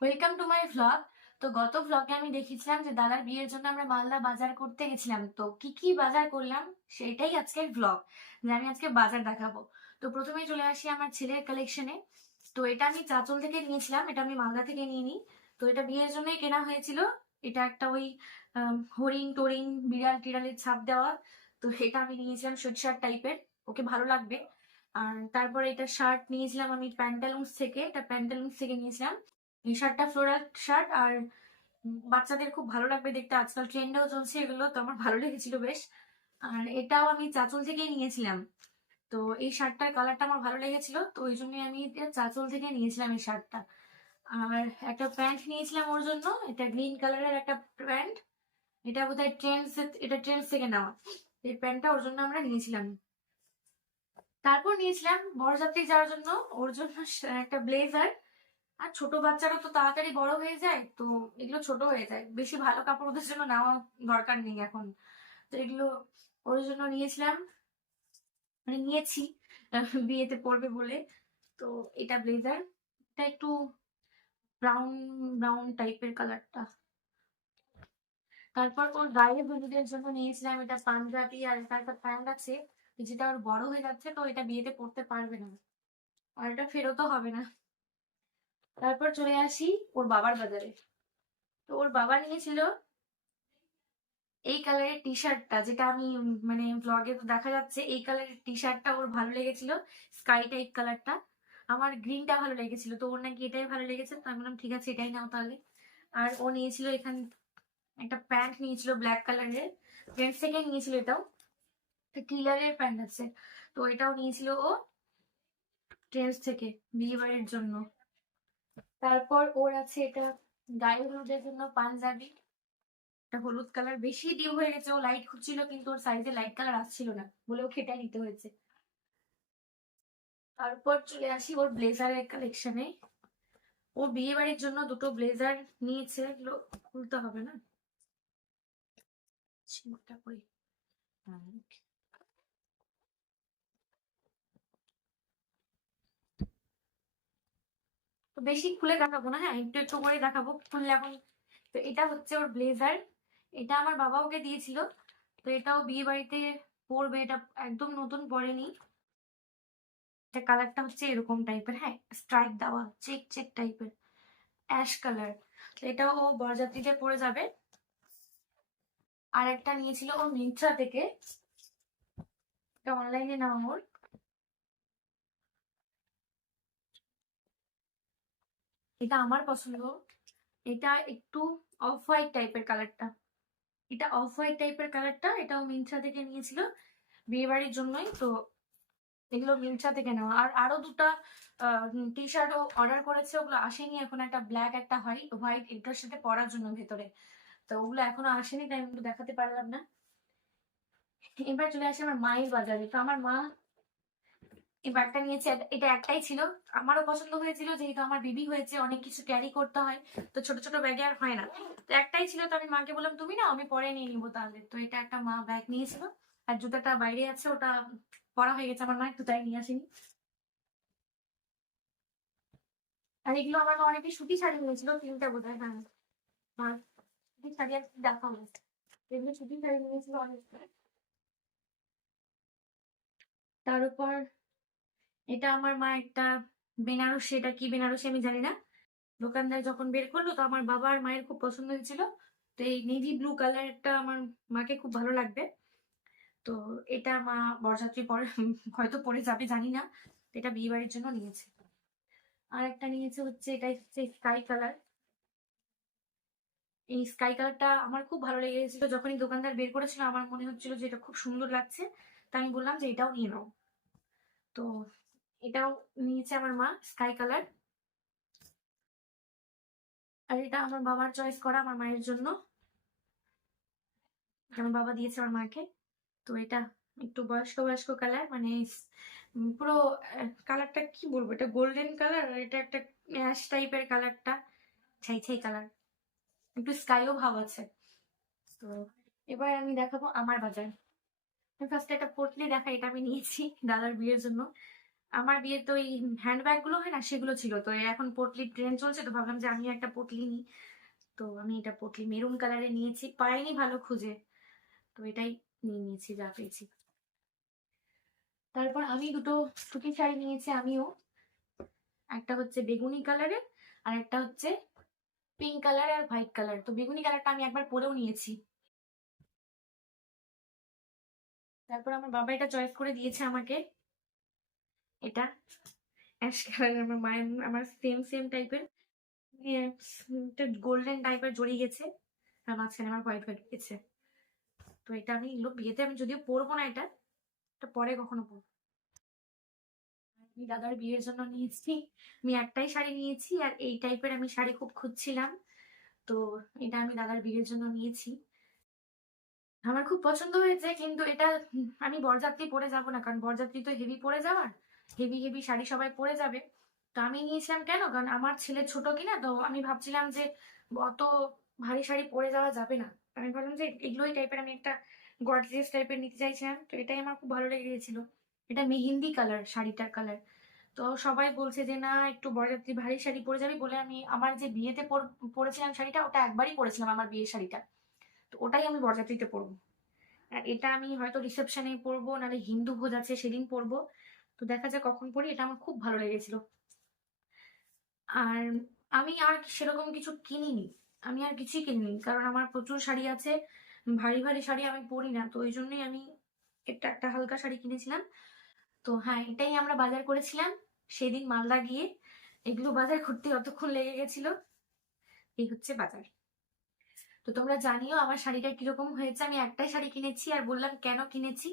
Welcome to my vlog. তো গত ভ্লগে আমি দেখিয়েছিলাম যে দাদার বিয়ের জন্য আমরা মালদা বাজার করতে গেছিলাম। তো কি কি বাজার করলাম সেটাই আজকের ভ্লগ, যে আমি আজকে বাজার দেখাবো। তো প্রথমেই চলে আসি আমার ছেলের কালেকশনে। তো এটা আমি চাঁচল থেকে নিয়েছিলাম, এটা আমি মালদা থেকে নিয়ে নিই। তো এটা বিয়ের জন্যই কেনা হয়েছিল। এটা একটা ওই হরিণ টরিং বিড়াল টিড়ালের ছাপ দেওয়া। তো এটা আমি নিয়েছিলাম সুইটশার্ট টাইপের, ওকে ভালো লাগবে। আর তারপরে এটা শার্ট নিয়েছিলাম আমি প্যান্টালুন্স থেকে, এটা প্যান্টালুন্স থেকে নিয়েছিলাম। এই শার্টটা ফ্লোরাল শার্ট, আর বাচ্চাদের খুব ভালো লাগবে দেখতে, আজকাল ট্রেন্ডেও চলছে এগুলো, তো আমার ভালো লেগেছিল বেশ। আর এটাও আমি চাঁচল থেকেই নিয়েছিলাম। তো এই শার্টটার কালারটা আমার ভালো লেগেছিল, তো ওই জন্যই আমি এটা চাঁচল থেকে নিয়েছিলাম এই শার্টটা। আর একটা প্যান্ট নিয়েছিলাম ওর জন্য, এটা গ্রিন কালারের একটা প্যান্ট। এটা বোধহয় ট্রেন্ডস, এটা ট্রেন্ডস থেকে নেওয়া। এই প্যান্টটা ওর জন্য আমরা নিয়েছিলাম। তারপর নিয়েছিলাম বরযাত্রী যাওয়ার জন্য, ওর জন্য একটা ব্লেজার। আর ছোট বাচ্চারা তো তাড়াতাড়ি বড় হয়ে যায়, তো এগুলো ছোট হয়ে যায়, বেশি ভালো কাপড় ওদের জন্য নেওয়া দরকার নেই এখন। তো এগুলো ওর জন্য নিয়েছিলাম, মানে নিয়েছি বিয়েতে পরবে বলে। তো এটা ব্লেজার, এটা একটু ব্রাউন ব্রাউন টাইপের কালারটা। তারপর ওর গায়ে হলুদের জন্য নিয়েছিলাম এটা পাঞ্জাবি, আর এটা একটা প্যান্ট আছে যেটা ওর বড় হয়ে যাচ্ছে, তো এটা বিয়েতে পরতে পারবে না, আর এটা ফেরতও হবে না। তারপর চলে আসি ওর বাবার বাজারে। তো ওর বাবা নিয়েছিল এই কালারের টি শার্টটা, যেটা আমি মানে ব্লগে তো দেখা যাচ্ছে, এই কালারের টি শার্টটা ওর ভালো লেগেছিল, স্কাই টাইপ কালারটা। আমার গ্রিনটা ভালো লেগেছিল, তো ওর নাকি এটাই ভালো লেগেছে, তো আমি বললাম ঠিক আছে এটাই নাও তাহলে। আর ও নিয়েছিল এখান একটা প্যান্ট নিয়েছিল ব্ল্যাক কালারের, ট্রেন্ডস থেকে নিয়েছিল এটাও, টিলারের প্যান্ট আছে। তো এটাও নিয়েছিল ও ট্রেন্ডস থেকে বিয়ে বাড়ির জন্য। তারপর ওর আছে এটা গায়ে হলুদের জন্য পাঞ্জাবি, এটা হলুদ কালার, বেশি ডিপ হয়ে গেছে, ও লাইট খুঁজছিল কিন্তু ওর সাইজে লাইট কালার আসছিল না বলে ওকে এটাই নিতে হয়েছে। তারপর চলে আসি ওর ব্লেজারের কালেকশনে। ও বিয়ে বাড়ির জন্য দুটো ব্লেজার নিয়েছে, এগুলো খুলতে হবে না, ছিমটা করি। তো বেশি খুলে দেখাবো না, হ্যাঁ একটু একটু করে দেখাবো, খুললে এখন। তো এটা হচ্ছে ওর ব্লেজার, এটা আমার বাবা ওকে দিয়েছিল। তো এটাও বিয়ে বাড়িতে পরবে, এটা একদম নতুন পরেনি। এটা কালারটা হচ্ছে এরকম টাইপের, হ্যাঁ স্ট্রাইপ দেওয়া চেক চেক টাইপের, অ্যাশ কালার। তো এটাও ও বরযাত্রীতে পরে যাবে। আর একটা নিয়েছিল ও মিন্ত্রা থেকে, এটা অনলাইনে নেওয়া ওর। এটা আমার পছন্দ, এটা একটু অফ হোয়াইট টাইপের কালারটা, এটা অফ হোয়াইট টাইপের কালারটা, এটাও মিন্ত্রা থেকে নিয়েছিল বিয়ে বাড়ির জন্যই। তো এগুলো মিন্ত্রা থেকে নেওয়া। আর আরো দুটা টি শার্টও অর্ডার করেছে, ওগুলো আসেনি এখন, একটা ব্ল্যাক একটা হোয়াইট হোয়াইট এটার সাথে পরার জন্য ভেতরে। তো ওগুলো এখনো আসেনি, তাই আমি দেখাতে পারলাম না। এবার চলে আসে আমার মায়ের বাজারে। তো আমার মা এই ব্যাগটা নিয়েছে, এটা একটাই ছিল, আমারও পছন্দ হয়েছিল, যেহেতু আমার বেবি হয়েছে অনেক কিছু ক্যারি করতে হয়, তো ছোট ছোট ব্যাগে আর হয় না। তো একটাই ছিল, তো আমি মাকে বললাম তুমি না আমি পরে নিয়ে নিবো তাহলে। তো এটা একটা মা ব্যাগ নিয়েছিল। আর জুতাটা বাইরে আছে, ওটা পরা হয়ে গেছে আমার মায়ের, তো তাই নিয়ে আসেনি। আর এগুলো আমার মা অনেকে সুতি শাড়ি নিয়েছিল, তিনটা বোধ হয়, হ্যাঁ। আর সুতি শাড়ি আর দেখাবো, এগুলো সুতি শাড়ি নিয়েছিল অনেক। তার উপর এটা আমার মা একটা বেনারসি, এটা কি বেনারসি আমি জানি না, দোকানদার যখন বের করলো, তো আমার বাবা আর মায়ের খুব পছন্দ হয়েছিল। তো এই নেভি ব্লু কালারটা আমার মাকে খুব ভালো লাগবে। তো এটা মা বরযাত্রী পরে হয়তো পরে যাবে জানি না, এটা বিয়ে বাড়ির জন্য নিয়েছে। আর একটা নিয়েছে হচ্ছে, এটাই হচ্ছে স্কাই কালার। এই স্কাই কালারটা আমার খুব ভালো লেগেছিল, যখনই দোকানদার বের করেছিল আমার মনে হচ্ছিল যে এটা খুব সুন্দর লাগছে, তাই আমি বললাম যে এটাও নিয়ে নাও। তো এটাও নিয়েছে আমার মা, স্কাই কালার। আর এটা আমার বাবার চয়েস করা আমার মায়ের জন্য, আমার বাবা দিয়েছে আমার মাকে। তো এটা একটু বয়স্ক বয়স্ক কালার, মানে পুরো কালারটা কি বলবো, এটা গোল্ডেন কালার, আর এটা একটা অ্যাশ টাইপের কালারটা, ছাই ছাই কালার, একটু স্কাইও ভাব আছে। তো এবার আমি দেখাবো আমার বাজার। ফার্স্টে একটা পটলি দেখা, এটা আমি নিয়েছি দাদার বিয়ের জন্য। আমার বিয়ে তো এই হ্যান্ডব্যাগ গুলো হয় না, সেগুলো ছিল। তো এখন পটলির ট্রেন্ড চলছে, তো ভাবলাম যে আমি একটা পটলি নিই। তো আমি এটা পটলি মেরুন কালারে নিয়েছি, পাইনি ভালো খুঁজে, তো এটাই নিয়ে নিয়েছি যা পেয়েছি। তারপর আমি দুটো সুতির শাড়ি নিয়েছি আমিও, একটা হচ্ছে বেগুনি কালারের আর একটা হচ্ছে পিঙ্ক কালার আর হোয়াইট কালার। তো বেগুনি কালারটা আমি একবার পরেও নিয়েছি। তারপর আমার বাবা এটা চয়েস করে দিয়েছে আমাকে, এটা অ্যাশ কালার। আমার মায়ের আমার সেম সেম টাইপের, গোল্ডেন টাইপের জড়িয়ে গেছে আর মাঝখানে আমার হোয়াইট হোয়াইট গেছে। তো এটা আমি বিয়েতে আমি যদিও পরবো না, এটা এটা পরে কখনো পরবো। আমি দাদার বিয়ের জন্য নিয়েছি, আমি একটাই শাড়ি নিয়েছি আর এই টাইপের আমি শাড়ি খুব খুঁজছিলাম, তো এটা আমি দাদার বিয়ের জন্য নিয়েছি। আমার খুব পছন্দ হয়েছে, কিন্তু এটা আমি বরযাত্রী পরে যাব না, কারণ বরযাত্রী তো হেভি পরে যাওয়ার, হেভি হেভি শাড়ি সবাই পরে যাবে। তো আমি নিয়েছিলাম কেন, কারণ আমার ছেলে ছোট কিনা, তো আমি ভাবছিলাম যে অত ভারী শাড়ি পরে যাওয়া যাবে না। আমি ভাবলাম যে এগুলোই টাইপের আমি একটা গর্জিয়াস টাইপের নিতে চাইছিলাম, তো এটাই আমার খুব ভালো লেগে গেছিল। এটা মেহেন্দি কালার, শাড়িটার কালার। তো সবাই বলছে যে না একটু বরযাত্রী ভারী শাড়ি পরে যাবি বলে, আমি আমার যে বিয়েতে পরেছিলাম শাড়িটা, ওটা একবারই পরেছিলাম আমার বিয়ের শাড়িটা, তো ওটাই আমি বরযাত্রীতে পরবো। আর এটা আমি হয়তো রিসেপশনে পরবো, নাহলে হিন্দু ভোজ আছে সেদিন পরবো, তো দেখা যাক কখন পরি। এটা আমার খুব ভালো লেগেছিল। আর আমি আর সেরকম কিছু কিনিনি, আমি আর কিছুই কিনিনি, কারণ আমার প্রচুর শাড়ি আছে, ভারী ভারী শাড়ি আমি পরি না, তো ওই জন্যই আমি এটা একটা হালকা শাড়ি কিনেছিলাম। তো হ্যাঁ, এটাই আমরা বাজার করেছিলাম সেদিন মালদা গিয়ে। এগুলো বাজার করতে অতক্ষণ লেগে গেছিল। এই হচ্ছে বাজার। তো তোমরা জানিও আমার শাড়িটা কিরকম হয়েছে। আমি একটাই শাড়ি কিনেছি, আর বললাম কেন কিনেছি,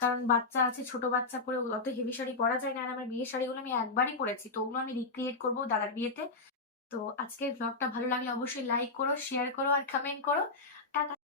কারণ বাচ্চা আছে, ছোট বাচ্চা পরে অত হেভি শাড়ি পরা যায় না, আর আমার বিয়ের শাড়িগুলো আমি একবারই পরেছি, তো ওগুলো আমি রিক্রিয়েট করবো দাদার বিয়েতে। তো আজকের ব্লগটা ভালো লাগলে অবশ্যই লাইক করো, শেয়ার করো আর কমেন্ট করো। টাটা।